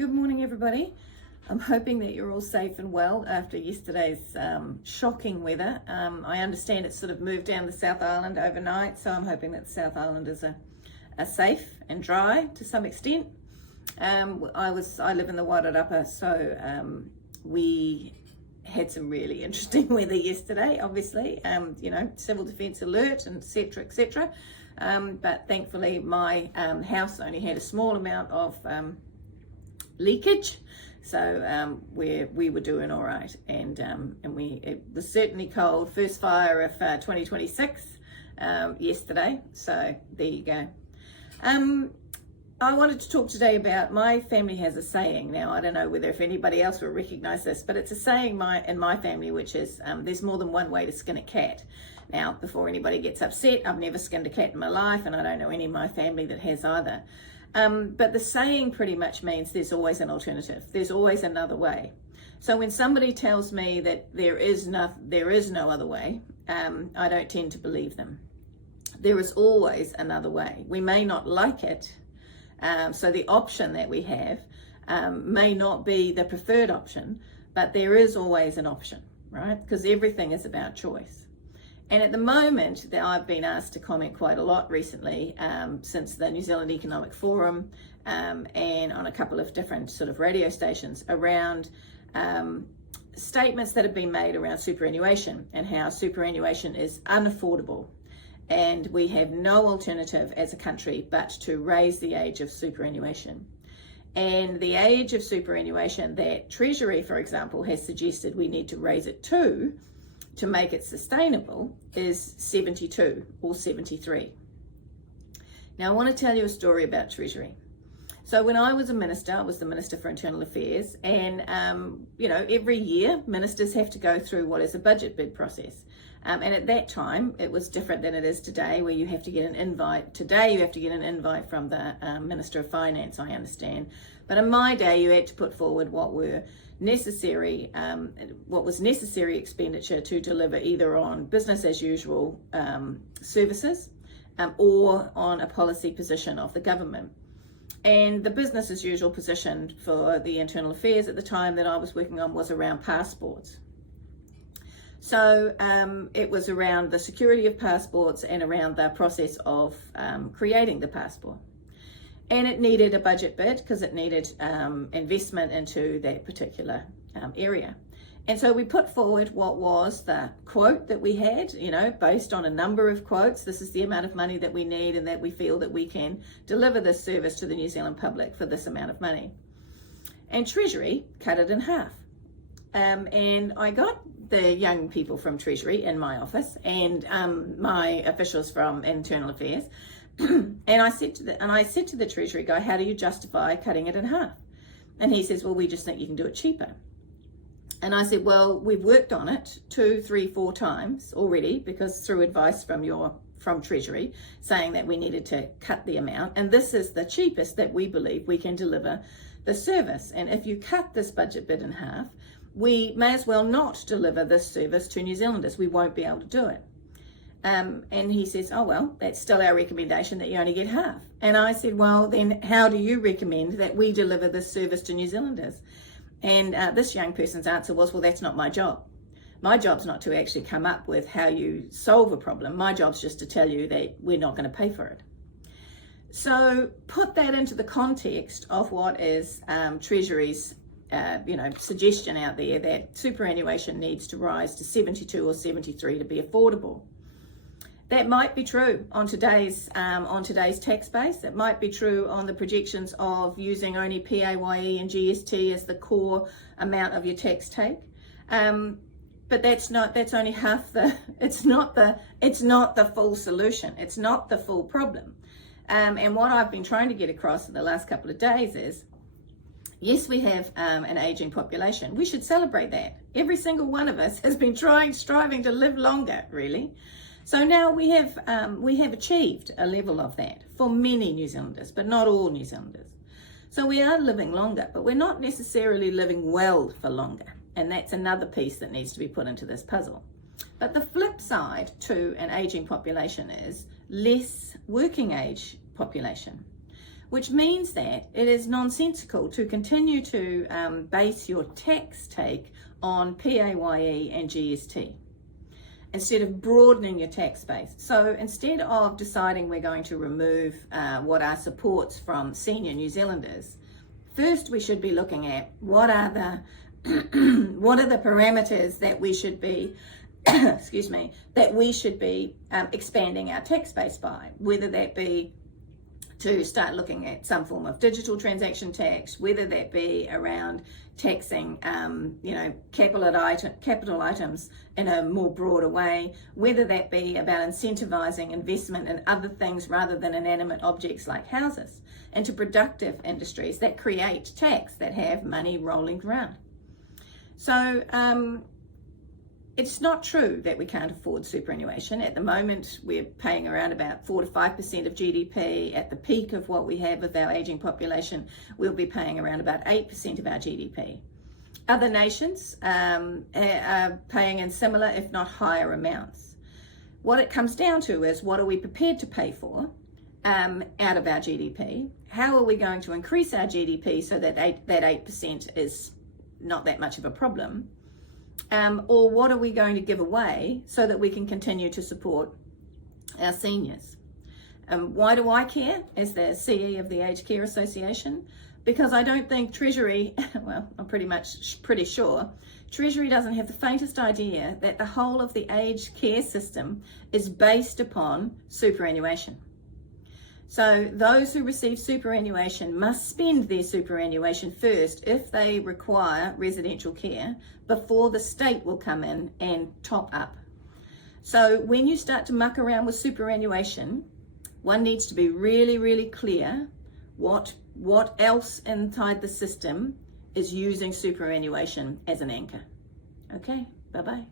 Good morning, everybody. I'm hoping that you're all safe and well after yesterday's shocking weather. I understand it's sort of moved down the South Island overnight, so I'm hoping that the South Islanders are safe and dry to some extent. I live in the Wairarapa, so we had some really interesting weather yesterday, obviously, civil defence alert and etc. But thankfully my house only had a small amount of leakage, so we were doing all right, and it was certainly cold. First fire of 2026 yesterday, so there you go. I wanted to talk today about, my family has a saying. Now, I don't know whether if anybody else will recognize this, but it's a saying in my family, which is there's more than one way to skin a cat. Now, before anybody gets upset, I've never skinned a cat in my life, and I don't know any of my family that has either. But the saying pretty much means there's always an alternative. There's always another way. So when somebody tells me that there is no other way, I don't tend to believe them. There is always another way. We may not like it, so the option that we have may not be the preferred option, but there is always an option, right? Because everything is about choice. And at the moment, that I've been asked to comment quite a lot recently, since the New Zealand Economic Forum and on a couple of different sort of radio stations around statements that have been made around superannuation and how superannuation is unaffordable. And we have no alternative as a country but to raise the age of superannuation. And the age of superannuation that Treasury, for example, has suggested we need to raise it to make it sustainable is 72 or 73. Now, I want to tell you a story about Treasury. So when I was a minister, I was the Minister for Internal Affairs, and every year ministers have to go through what is a budget bid process. And at that time, it was different than it is today, where you have to get an invite. Today, you have to get an invite from the Minister of Finance, I understand. But in my day, you had to put forward what was necessary expenditure to deliver either on business as usual services or on a policy position of the government. And the business as usual position for the internal affairs at the time that I was working on was around passports. So it was around the security of passports and around the process of creating the passport. And it needed a budget bid because it needed investment into that particular area. And so we put forward what was the quote that we had, based on a number of quotes. This is the amount of money that we need and that we feel that we can deliver this service to the New Zealand public for this amount of money. And Treasury cut it in half. And I got the young people from Treasury in my office and my officials from Internal Affairs. And I said to the Treasury guy, how do you justify cutting it in half? And he says, well, we just think you can do it cheaper. And I said, well, we've worked on it 2, 3, 4 times already, because through advice from Treasury saying that we needed to cut the amount, and this is the cheapest that we believe we can deliver the service. And if you cut this budget bid in half, we may as well not deliver this service to New Zealanders. We won't be able to do it. And he says, oh, well, that's still our recommendation that you only get half. And I said, well, then how do you recommend that we deliver this service to New Zealanders? And this young person's answer was, well, that's not my job. My job's not to actually come up with how you solve a problem. My job's just to tell you that we're not going to pay for it. So put that into the context of what is Treasury's suggestion out there that superannuation needs to rise to 72 or 73 to be affordable. That might be true on today's tax base. It might be true on the projections of using only PAYE and GST as the core amount of your tax take. But that's only half it's not the full solution. It's not the full problem. And what I've been trying to get across in the last couple of days is, yes, we have an aging population. We should celebrate that. Every single one of us has been striving to live longer, really. So now we have achieved a level of that for many New Zealanders, but not all New Zealanders. So we are living longer, but we're not necessarily living well for longer. And that's another piece that needs to be put into this puzzle. But the flip side to an aging population is less working age population. which means that it is nonsensical to continue to base your tax take on PAYE and GST instead of broadening your tax base. So instead of deciding we're going to remove what are supports from senior New Zealanders, first we should be looking at what are the parameters that we should be expanding our tax base by, whether that be to start looking at some form of digital transaction tax, whether that be around taxing, capital items in a more broader way, whether that be about incentivizing investment in other things rather than inanimate objects like houses, into productive industries that create tax, that have money rolling around. So it's not true that we can't afford superannuation. At the moment, we're paying around about 4 to 5% of GDP. At the peak of what we have with our aging population, we'll be paying around about 8% of our GDP. Other nations are paying in similar, if not higher amounts. What it comes down to is, what are we prepared to pay for out of our GDP? How are we going to increase our GDP so that 8% is not that much of a problem? Or what are we going to give away so that we can continue to support our seniors? Why do I care as the CE of the Aged Care Association? Because I don't think Treasury, well, I'm pretty sure, Treasury doesn't have the faintest idea that the whole of the aged care system is based upon superannuation. So those who receive superannuation must spend their superannuation first if they require residential care, before the state will come in and top up. So when you start to muck around with superannuation, one needs to be really, really clear what else inside the system is using superannuation as an anchor. Okay, bye-bye.